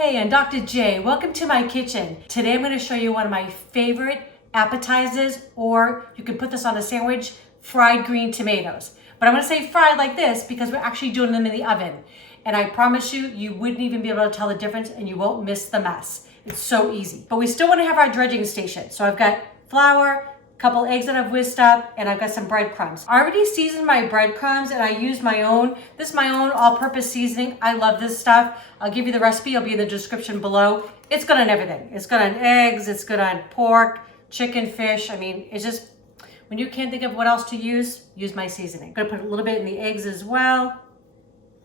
Hey, I'm Dr. J. Welcome to my kitchen. Today I'm going to show you one of my favorite appetizers, or you can put this on a sandwich, fried green tomatoes. But I'm going to say fried like this because we're actually doing them in the oven. And I promise you, you wouldn't even be able to tell the difference and you won't miss the mess. It's so easy. But we still want to have our dredging station. So I've got flour, couple eggs that I've whisked up, and I've got some breadcrumbs. I already seasoned my breadcrumbs and I used my own. This is my own all-purpose seasoning. I love this stuff. I'll give you the recipe. It'll be in the description below. It's good on everything. It's good on eggs. It's good on pork, chicken, fish. I mean, it's just, when you can't think of what else to use my seasoning. I'm gonna put a little bit in the eggs as well,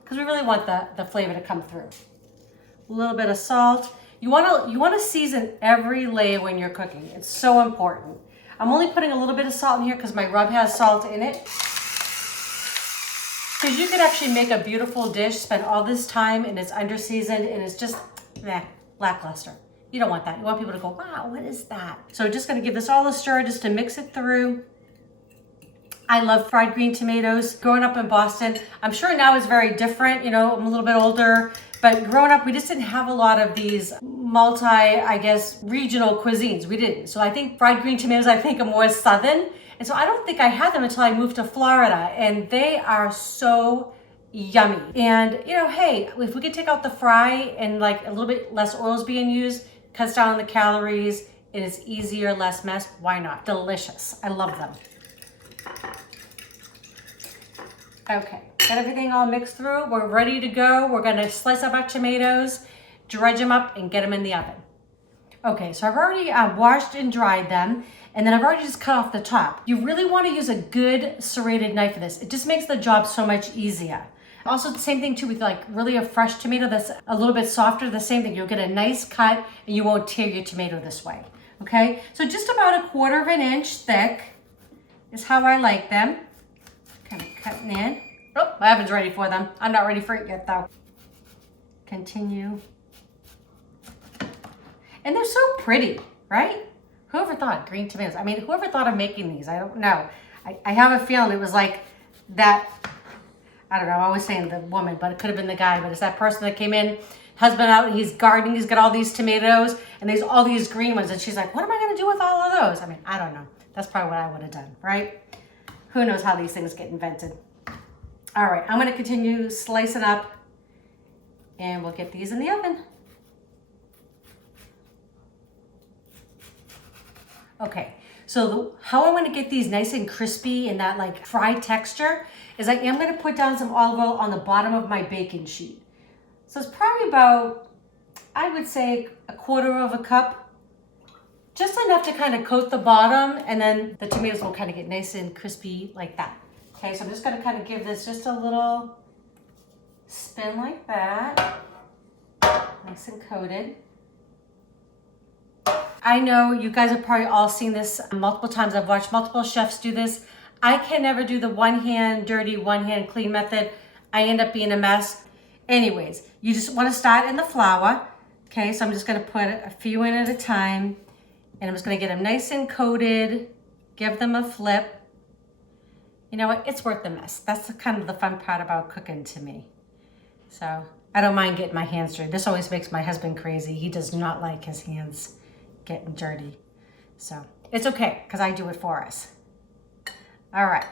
because we really want the flavor to come through. A little bit of salt. You wanna season every layer when you're cooking. It's so important. I'm only putting a little bit of salt in here because my rub has salt in it. Because you could actually make a beautiful dish, spend all this time and it's under seasoned and it's just lackluster. You don't want that. You want people to go, wow, what is that? So just gonna give this all a stir just to mix it through. I love fried green tomatoes. Growing up in Boston, I'm sure now it's very different. You know, I'm a little bit older, but growing up, we just didn't have a lot of these regional cuisines. We didn't. So I think fried green tomatoes, are more Southern. And so I don't think I had them until I moved to Florida, and they are so yummy. And hey, if we could take out the fry and like a little bit less oil is being used, cuts down on the calories, and it's easier, less mess, why not? Delicious. I love them. Okay, got everything all mixed through. We're ready to go. We're gonna slice up our tomatoes, dredge them up, and get them in the oven. Okay, so I've already washed and dried them, and then I've already just cut off the top. You really wanna use a good serrated knife for this. It just makes the job so much easier. Also, the same thing too with like really a fresh tomato that's a little bit softer, the same thing. You'll get a nice cut and you won't tear your tomato this way, okay? So just about 1/4 of an inch thick is how I like them. Kind of cutting in. Oh, my oven's ready for them. I'm not ready for it yet though. Continue. And they're so pretty, right? Whoever thought green tomatoes? I mean, whoever thought of making these? I don't know. I have a feeling it was like that, I don't know, I was saying the woman, but it could have been the guy, but it's that person that came in, husband out, and he's gardening, he's got all these tomatoes, and there's all these green ones, and she's like, what am I gonna do with all of those? I mean, I don't know. That's probably what I would have done, right? Who knows how these things get invented. All right, I'm gonna continue slicing up and we'll get these in the oven. Okay, so how I wanna get these nice and crispy and that like fried texture is I am gonna put down some olive oil on the bottom of my baking sheet. So it's probably about, I would say 1/4 cup. Just enough to kind of coat the bottom, and then the tomatoes will kind of get nice and crispy like that. Okay, so I'm just gonna kind of give this just a little spin like that. Nice and coated. I know you guys have probably all seen this multiple times. I've watched multiple chefs do this. I can never do the one hand dirty, one hand clean method. I end up being a mess. Anyways, you just wanna start in the flour. Okay, so I'm just gonna put a few in at a time. And I'm just gonna get them nice and coated, give them a flip. You know what, it's worth the mess. That's kind of the fun part about cooking to me. So I don't mind getting my hands dirty. This always makes my husband crazy. He does not like his hands getting dirty. So it's okay, because I do it for us. All right,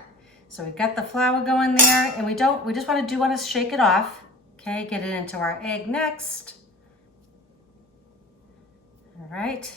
so we've got the flour going there, and we just wanna shake it off. Okay, get it into our egg next. All right.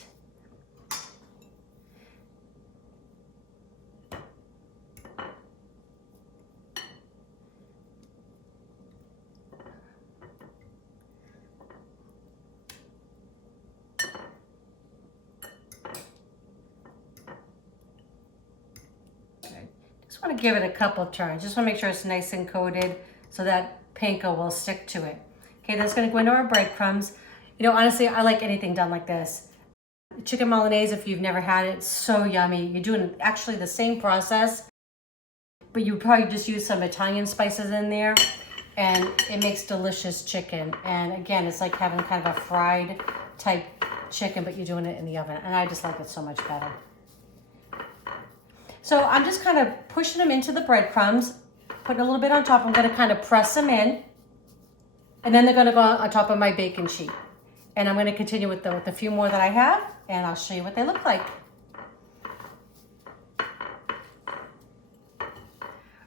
Just want to give it a couple of turns. Just want to make sure it's nice and coated so that panko will stick to it. Okay, that's going to go into our breadcrumbs. You know, honestly, I like anything done like this. Chicken Bolognese, if you've never had it, it's so yummy. You're doing actually the same process, but you probably just use some Italian spices in there, and it makes delicious chicken. And again, it's like having kind of a fried type chicken, but you're doing it in the oven, and I just like it so much better. So I'm just kind of pushing them into the breadcrumbs, putting a little bit on top. I'm gonna kind of press them in, and then they're gonna go on top of my baking sheet. And I'm going to continue with the few more that I have, and I'll show you what they look like.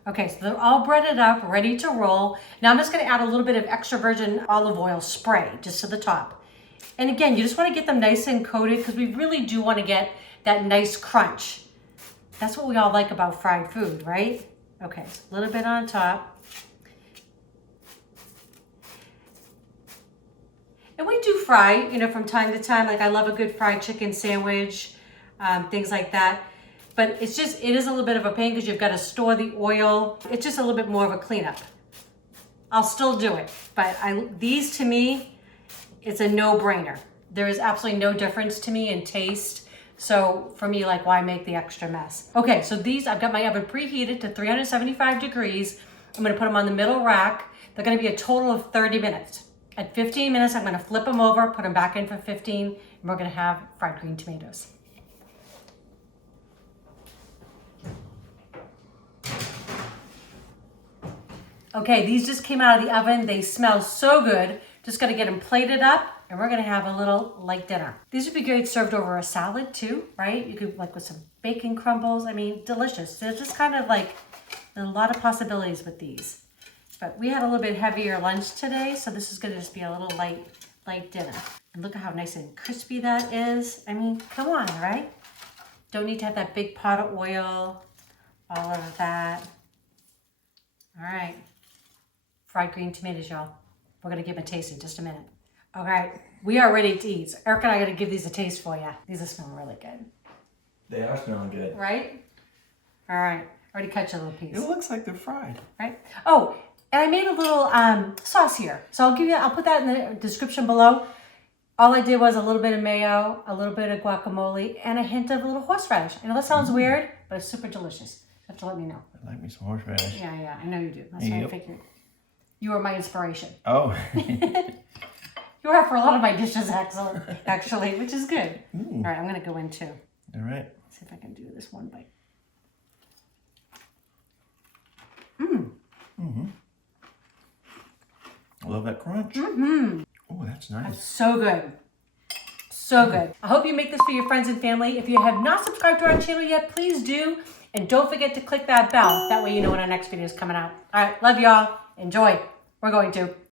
Okay, so they're all breaded up, ready to roll. Now I'm just going to add a little bit of extra virgin olive oil spray just to the top. And again, you just want to get them nice and coated because we really do want to get that nice crunch. That's what we all like about fried food, right? Okay, a little bit on top. And we do fry, you know, from time to time. Like I love a good fried chicken sandwich, things like that. But it is a little bit of a pain because you've got to store the oil. It's just a little bit more of a cleanup. I'll still do it, but these to me, it's a no-brainer. There is absolutely no difference to me in taste. So for me, like, why make the extra mess? Okay, so these, I've got my oven preheated to 375 degrees. I'm gonna put them on the middle rack. They're gonna be a total of 30 minutes. At 15 minutes, I'm gonna flip them over, put them back in for 15, and we're gonna have fried green tomatoes. Okay, these just came out of the oven. They smell so good. Just gonna get them plated up and we're gonna have a little light dinner. These would be great served over a salad too, right? You could like with some bacon crumbles. I mean, delicious. They're just kind of like, there's a lot of possibilities with these. But we had a little bit heavier lunch today, so this is gonna just be a little light dinner. And look at how nice and crispy that is. I mean, come on, right? Don't need to have that big pot of oil, all of that. All right. Fried green tomatoes, y'all. We're gonna give them a taste in just a minute. All right, we are ready to eat. So Eric and I are gonna give these a taste for you. These are smelling really good. They are smelling good. Right? All right, already cut you a little piece. It looks like they're fried. Right? Oh, and I made a little sauce here. So I'll put that in the description below. All I did was a little bit of mayo, a little bit of guacamole, and a hint of a little horseradish. I know that sounds weird, but it's super delicious. You have to let me know. I like me some horseradish. Yeah, I know you do. That's what I figured. You were my inspiration. Oh. You are for a lot of my dishes, actually, which is good. All right, I'm going to go in too. All right. See if I can do this one bite. I love that crunch. Oh, that's nice. That's so good. So good. I hope you make this for your friends and family. If you have not subscribed to our channel yet, please do. And don't forget to click that bell. That way you know when our next video is coming out. All right, love y'all. Enjoy. We're going to.